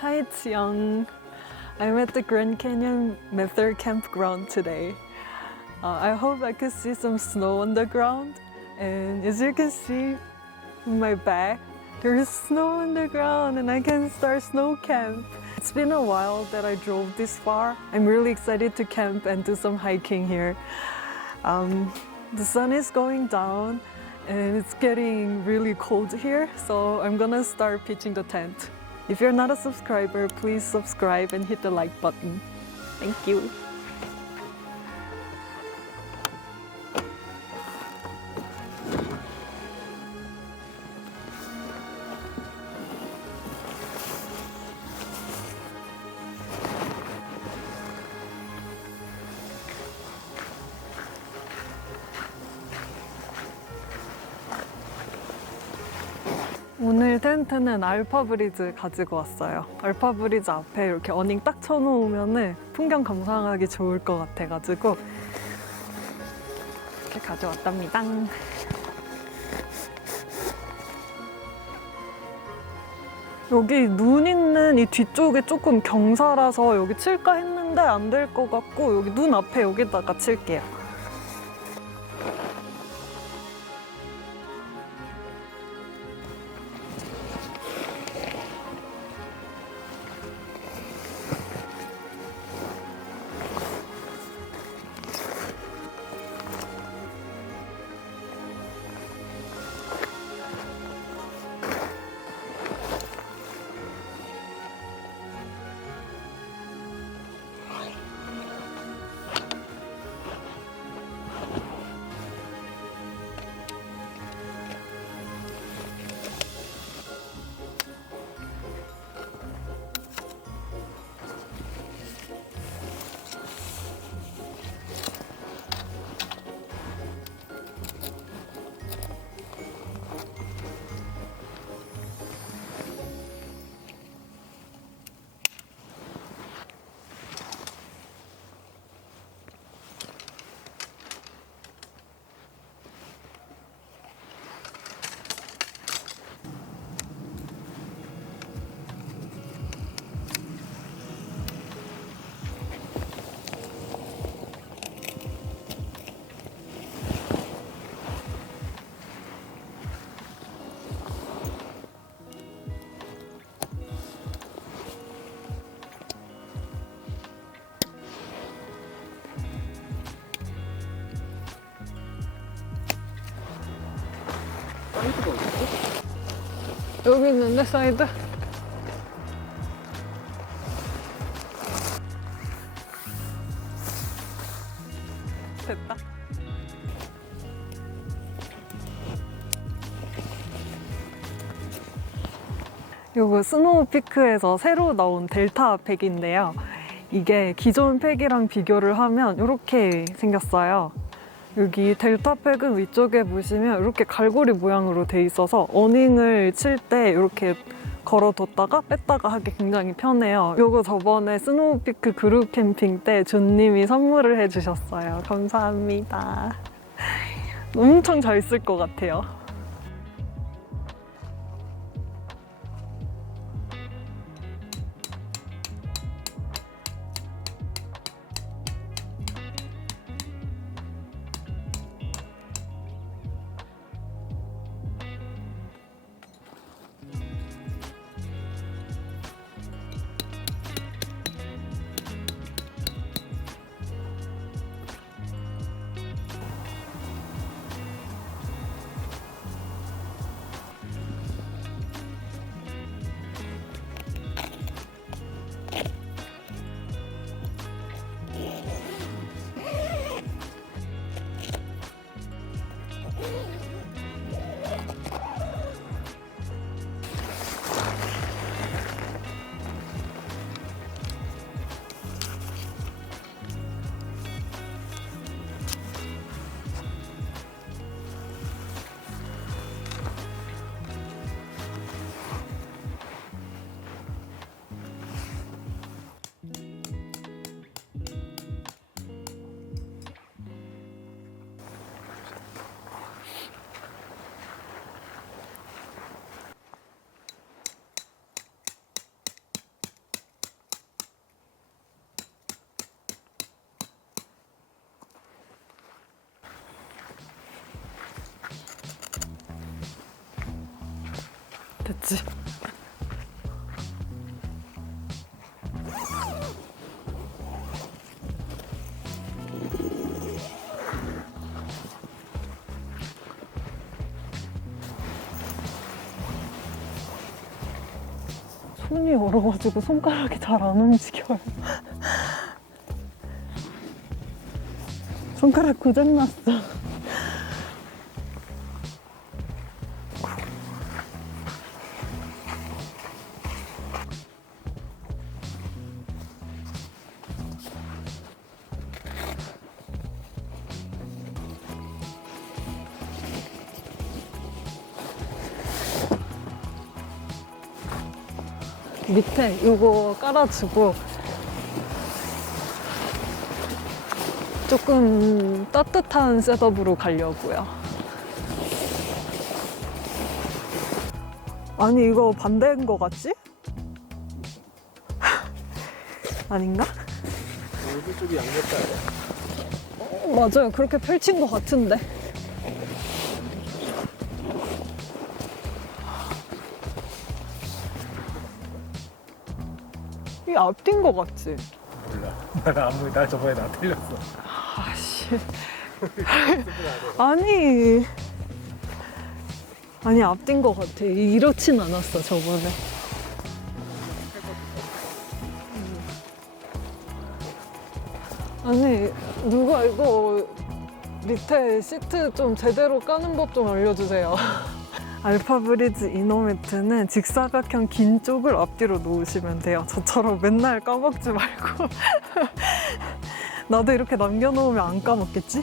Hi, it's Young. I'm at the Grand Canyon Method Campground today. I hope I could see some snow on the ground. And as you can see in my back, there's snow on the ground and I can start snow camp. It's been a while that I drove this far. I'm really excited to camp and do some hiking here. The sun is going down and it's getting really cold here, so I'm gonna start pitching the tent. If you're not a subscriber, please subscribe and hit the like button. Thank you. 오늘 텐트는 알파브리즈 가지고 왔어요. 알파브리즈 앞에 이렇게 어닝 딱 쳐놓으면 풍경 감상하기 좋을 것 같아가지고 이렇게 가져왔답니다. 여기 눈 있는 이 뒤쪽이 조금 경사라서 여기 칠까 했는데 안 될 것 같고 여기 눈 앞에 여기다가 칠게요. 사이드가 어딨어? 여기 있는데 사이드? 됐다. 이거 스노우피크에서 새로 나온 델타 팩인데요. 이게 기존 팩이랑 비교를 하면 이렇게 생겼어요. 여기 델타 팩은 위쪽에 보시면 이렇게 갈고리 모양으로 돼 있어서 어닝을 칠 때 이렇게 걸어뒀다가 뺐다가 하기 굉장히 편해요. 이거 저번에 스노우피크 그룹 캠핑 때 존님이 선물을 해주셨어요. 감사합니다. 엄청 잘 쓸 것 같아요. 됐지? 손이 얼어가지고 손가락이 잘 안 움직여요. 손가락 고장났어. 밑에 이거 깔아주고 조금 따뜻한 셋업으로 가려고요. 아니 이거 반대인 거 같지? 아닌가? 얼굴 쪽이 양겼다. 맞아요. 그렇게 펼친 거 같은데. 이 앞뒤인 거 같지? 몰라. 나 저번에 나 틀렸어. 아씨. 아니 앞뒤인 거 같아. 이렇진 않았어 저번에. 아니 누가 이거 밑에 시트 좀 제대로 까는 법 좀 알려주세요. 알파브리즈 이너매트는 직사각형 긴 쪽을 앞뒤로 놓으시면 돼요. 저처럼 맨날 까먹지 말고. 나도 이렇게 남겨놓으면 안 까먹겠지?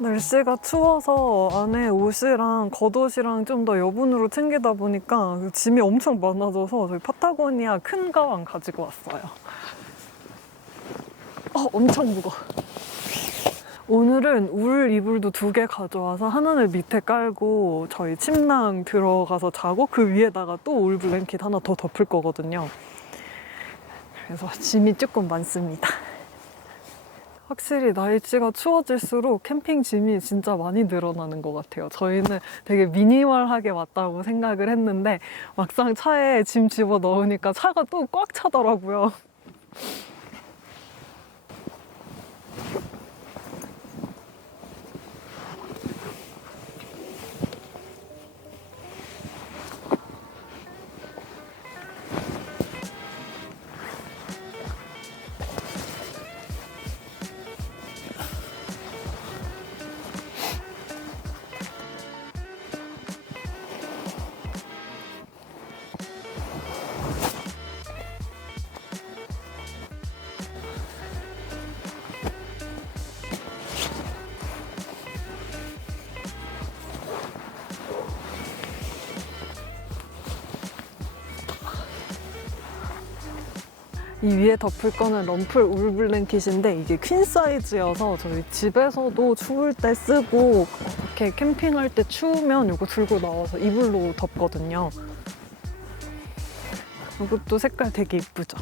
날씨가 추워서 안에 옷이랑 겉옷이랑 좀 더 여분으로 챙기다 보니까 짐이 엄청 많아져서 저희 파타고니아 큰 가방 가지고 왔어요. 엄청 무거워. 오늘은 울 이불도 2개 가져와서 하나는 밑에 깔고 저희 침낭 들어가서 자고 그 위에다가 또 울 블랭킷 하나 더 덮을 거거든요. 그래서 짐이 조금 많습니다. 확실히 날씨가 추워질수록 캠핑 짐이 진짜 많이 늘어나는 것 같아요. 저희는 되게 미니멀하게 왔다고 생각을 했는데 막상 차에 짐 집어 넣으니까 차가 또 꽉 차더라고요. 이 위에 덮을 거는 럼플 울 블랭킷인데 이게 퀸 사이즈여서 저희 집에서도 추울 때 쓰고 이렇게 캠핑할 때 추우면 이거 들고 나와서 이불로 덮거든요. 이것도 색깔 되게 이쁘죠?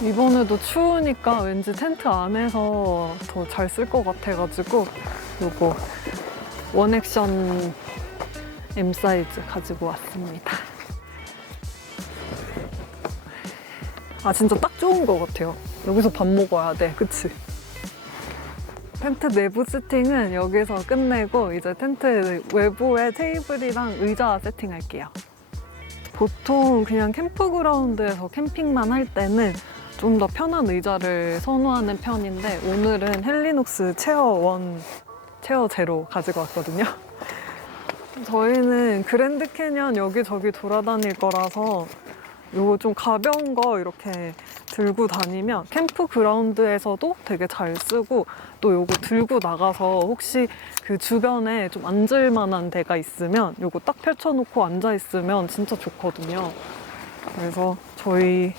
이번에도 추우니까 왠지 텐트 안에서 더 잘 쓸 것 같아가지고 요거 원액션 M 사이즈 가지고 왔습니다. 진짜 딱 좋은 것 같아요. 여기서 밥 먹어야 돼, 그치? 텐트 내부 세팅은 여기서 끝내고 이제 텐트 외부에 테이블이랑 의자 세팅할게요. 보통 그냥 캠프그라운드에서 캠핑만 할 때는 좀 더 편한 의자를 선호하는 편인데 오늘은 헬리녹스 체어 1, 체어 제로 가지고 왔거든요. 저희는 그랜드 캐년 여기저기 돌아다닐 거라서 요거 좀 가벼운 거 이렇게 들고 다니면 캠프그라운드에서도 되게 잘 쓰고 또 요거 들고 나가서 혹시 그 주변에 좀 앉을 만한 데가 있으면 요거 딱 펼쳐놓고 앉아 있으면 진짜 좋거든요. 그래서 저희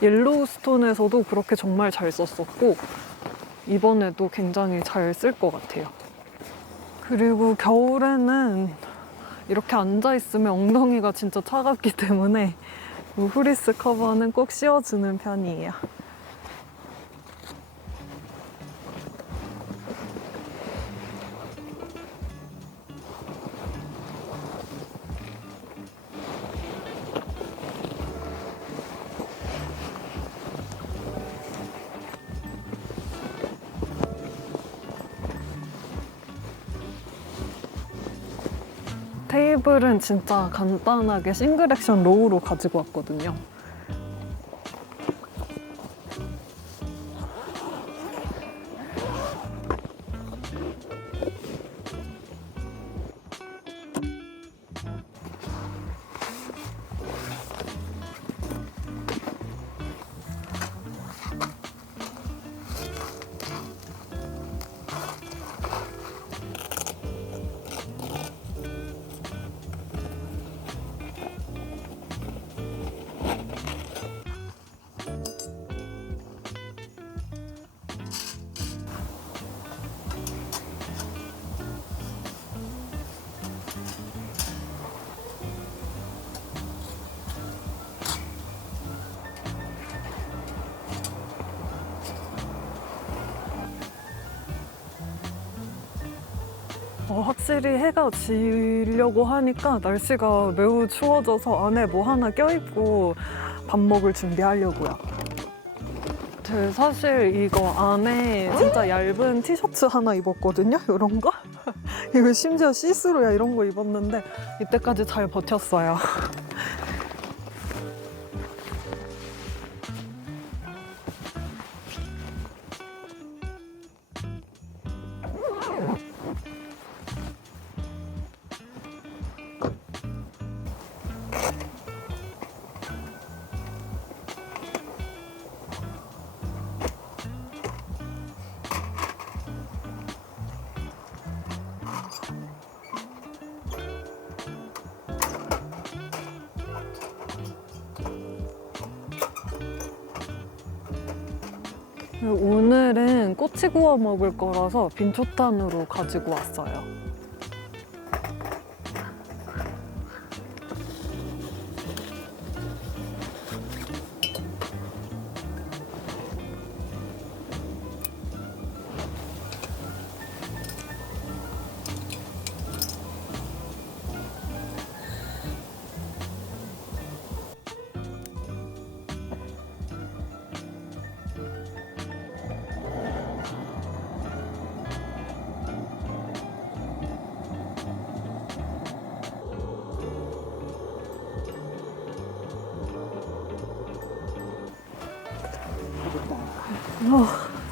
옐로우스톤에서도 그렇게 정말 잘 썼었고 이번에도 굉장히 잘 쓸 것 같아요. 그리고 겨울에는 이렇게 앉아있으면 엉덩이가 진짜 차갑기 때문에 이 후리스 커버는 꼭 씌워주는 편이에요. 테이블은 진짜 간단하게 싱글 액션 로우로 가지고 왔거든요. 확실히 해가 지려고 하니까 날씨가 매우 추워져서 안에 뭐 하나 껴입고 밥 먹을 준비하려고요. 제가 사실 이거 안에 진짜 얇은 티셔츠 하나 입었거든요. 이런 거. 이거 심지어 시스루야 이런 거 입었는데 이때까지 잘 버텼어요. 오늘은 꼬치 구워 먹을 거라서 빈초탄으로 가지고 왔어요.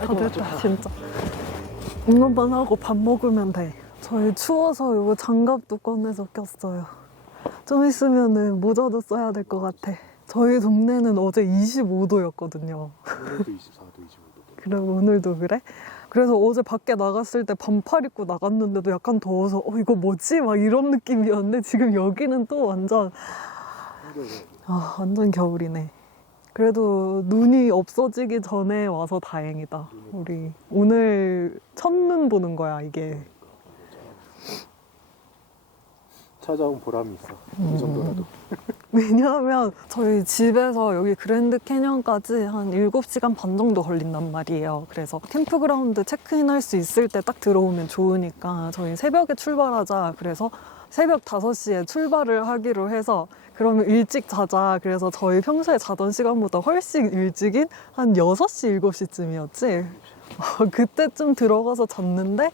다 됐다 진짜. 이것만 하고 밥 먹으면 돼. 저희 추워서 이거 장갑도 꺼내서 꼈어요. 좀 있으면은 모자도 써야 될 것 같아. 저희 동네는 어제 25도였거든요. 오늘도 24도, 25도. 그래 오늘도 그래? 그래서 어제 밖에 나갔을 때 반팔 입고 나갔는데도 약간 더워서 이거 뭐지? 막 이런 느낌이었는데 지금 여기는 또 완전 완전 겨울이네. 그래도 눈이 없어지기 전에 와서 다행이다. 우리 오늘 첫눈 보는 거야 이게. 찾아온 보람이 있어. 이 정도라도. 왜냐하면 저희 집에서 여기 그랜드 캐년까지 한 7시간 반 정도 걸린단 말이에요. 그래서 캠프그라운드 체크인할 수 있을 때 딱 들어오면 좋으니까 저희 새벽에 출발하자. 그래서 새벽 5시에 출발을 하기로 해서 그러면 일찍 자자. 그래서 저희 평소에 자던 시간보다 훨씬 일찍인 한 6시, 7시쯤이었지. 그때쯤 들어가서 잤는데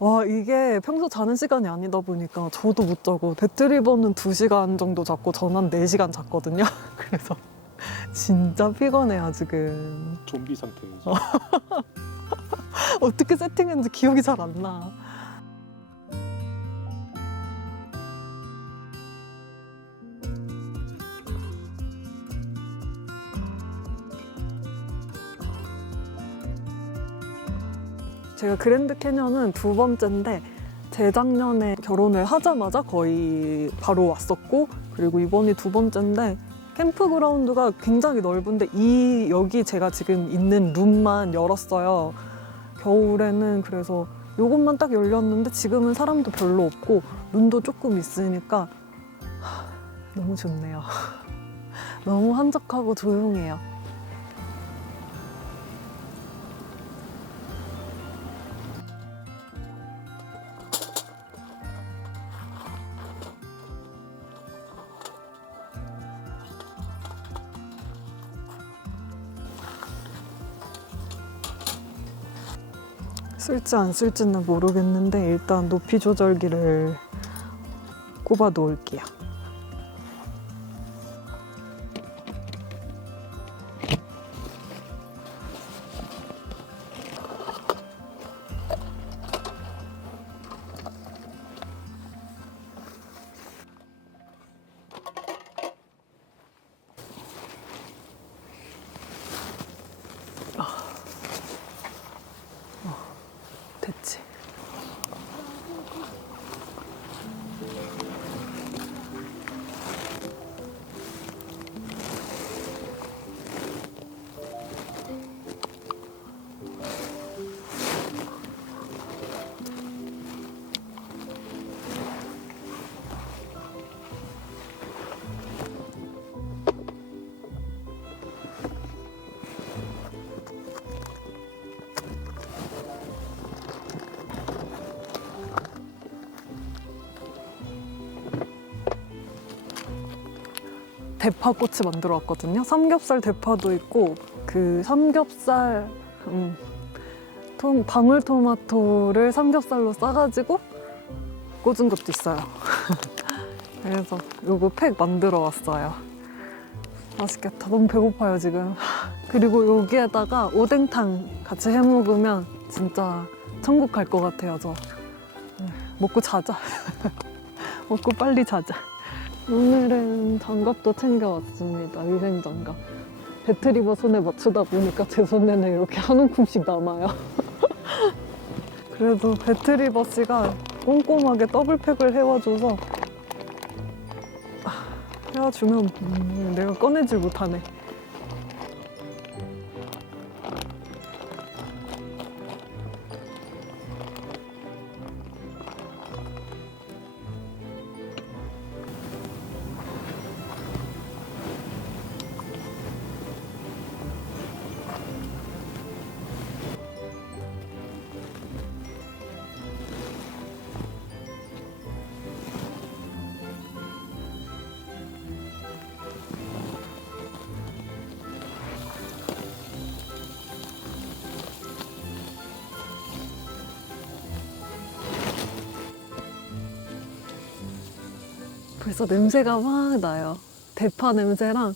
와 이게 평소 자는 시간이 아니다 보니까 저도 못 자고 배트리버는 2시간 정도 잤고 저는 한 4시간 잤거든요. 그래서 진짜 피곤해요 지금. 좀비 상태예요. 어떻게 세팅했는지 기억이 잘 안 나. 제가 그랜드 캐년은 2번째인데 재작년에 결혼을 하자마자 거의 바로 왔었고, 그리고 이번이 2번째인데 캠프그라운드가 굉장히 넓은데 여기 제가 지금 있는 룸만 열었어요. 겨울에는. 그래서 요것만 딱 열렸는데 지금은 사람도 별로 없고 눈도 조금 있으니까 너무 좋네요. 너무 한적하고 조용해요. 쓸지 안 쓸지는 모르겠는데 일단 높이 조절기를 꼽아 놓을게요. 됐지. 대파꼬치 만들어 왔거든요. 삼겹살 대파도 있고 그 삼겹살 방울토마토를 삼겹살로 싸가지고 꽂은 것도 있어요. 그래서 요거 팩 만들어 왔어요. 맛있겠다. 너무 배고파요 지금. 그리고 여기에다가 오뎅탕 같이 해 먹으면 진짜 천국 갈 것 같아요. 저 먹고 자자. 먹고 빨리 자자. 오늘은 장갑도 챙겨왔습니다. 위생장갑. 배트리버 손에 맞추다 보니까 제 손에는 이렇게 한 움큼씩 남아요. 그래도 배트리버 씨가 꼼꼼하게 더블팩을 해와줘서 해와주면 내가 꺼내질 못하네. 벌써 냄새가 막 나요. 대파 냄새랑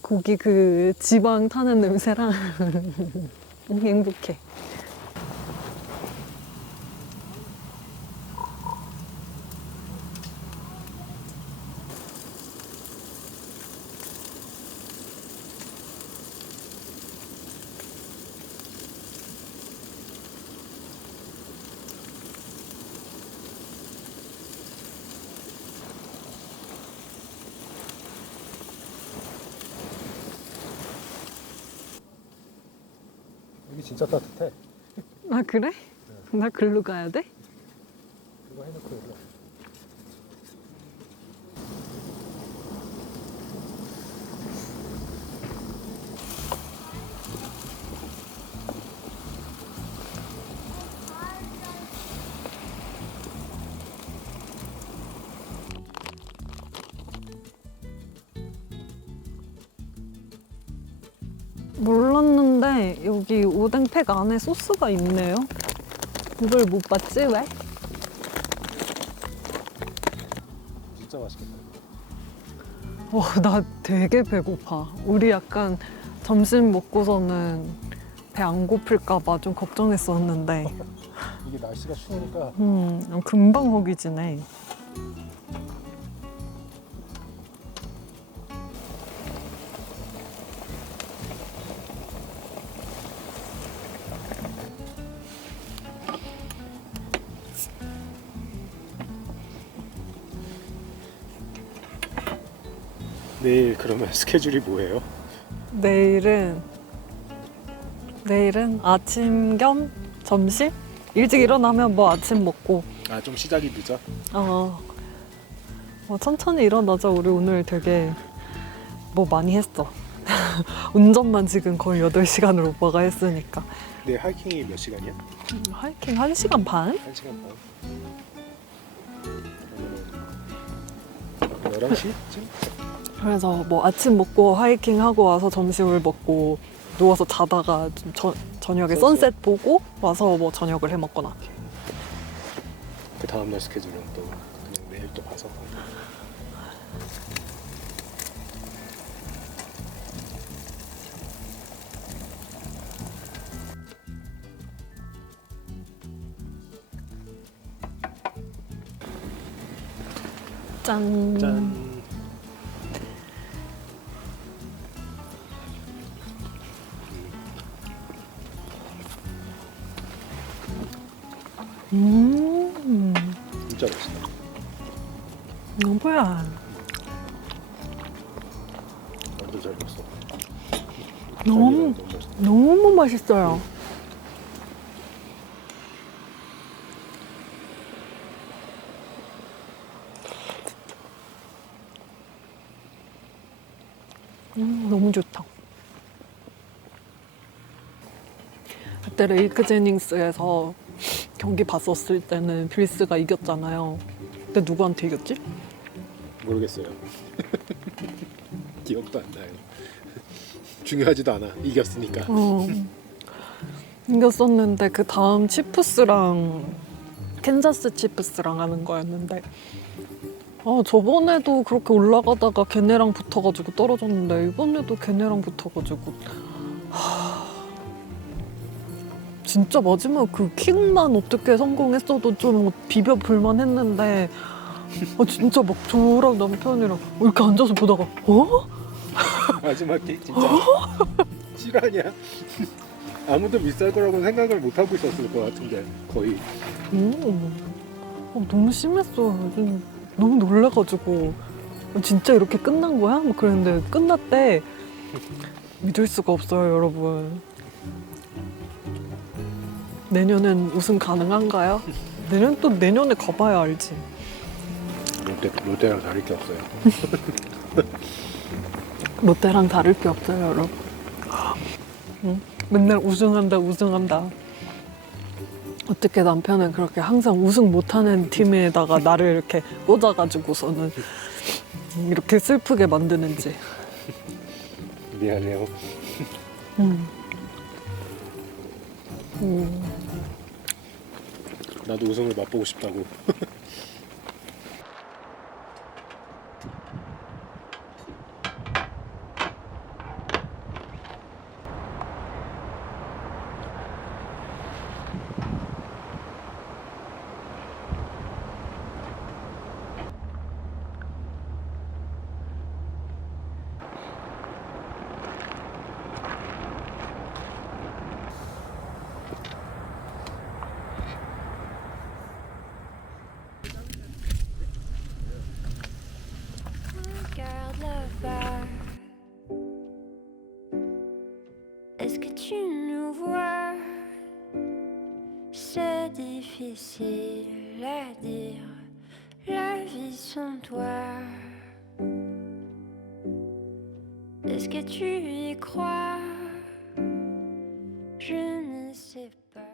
고기 그 지방 타는 냄새랑 행복해. 여기 진짜 따뜻해. 아 그래? 나 글로 가야 돼? 이거 해놓고 여기 와. 몰랐는데 여기 오뎅팩 안에 소스가 있네요. 이걸 못 봤지 왜? 진짜 맛있겠다. 나 되게 배고파. 우리 약간 점심 먹고서는 배 안 고플까봐 좀 걱정했었는데 이게 날씨가 추우니까 금방 허기지네. 내일 그러면 스케줄이 뭐예요? 내일은 아침 겸 점심? 일찍 일어나면 뭐 아침 먹고 아, 좀 시작이 늦어? 천천히 일어나자. 우리 오늘 되게 뭐 많이 했어. 운전만 지금 거의 8시간을 오빠가 했으니까. 내일 하이킹이 몇 시간이야? 하이킹 1시간 반? 1시간 반. 그러면 11시쯤? 그래서 뭐 아침 먹고 하이킹 하고 와서 점심을 먹고 누워서 자다가 좀 저녁에 선셋 보고 와서 뭐 저녁을 해 먹거나. 그 다음날 스케줄은 또 그냥 내일 또 봐서. 짠. 짠. 진짜 맛있다. 뭐야? 완전 잘 먹었어. 너무 너무 맛있어요. 너무 좋다. 그때 레이크 제닝스에서 경기 봤었을 때는 빌스가 이겼잖아요. 근데 누구한테 이겼지? 모르겠어요. 기억도 안 나요. 중요하지도 않아. 이겼으니까. 이겼었는데 그 다음 치프스랑 캔자스 치프스랑 하는 거였는데 저번에도 그렇게 올라가다가 걔네랑 붙어가지고 떨어졌는데 이번에도 걔네랑 붙어가지고 진짜 마지막 그 킥만 어떻게 성공했어도 좀 비벼볼만 했는데 진짜 막 저랑 남편이랑 이렇게 앉아서 보다가 마지막 킥 진짜 실화냐? 아무도 비쌀 거라고 생각을 못 하고 있었을 것 같은데 거의. 너무 심했어. 너무 놀라가지고 진짜 이렇게 끝난 거야? 막 그랬는데 끝났대. 믿을 수가 없어요, 여러분. 내년엔 우승 가능한가요? 내년에 가봐야 알지. 롯데랑 다를 게 없어요. 롯데랑 다를 게 없어요, 여러분. 맨날 우승한다. 어떻게 남편은 그렇게 항상 우승 못하는 팀에다가 나를 이렇게 꽂아가지고서는 이렇게 슬프게 만드는지. 미안해요. 나도 우승을 맛보고 싶다고. Est-ce que tu nous vois? C'est difficile à dire, la vie sans toi. Est-ce que tu y crois? Je ne sais pas.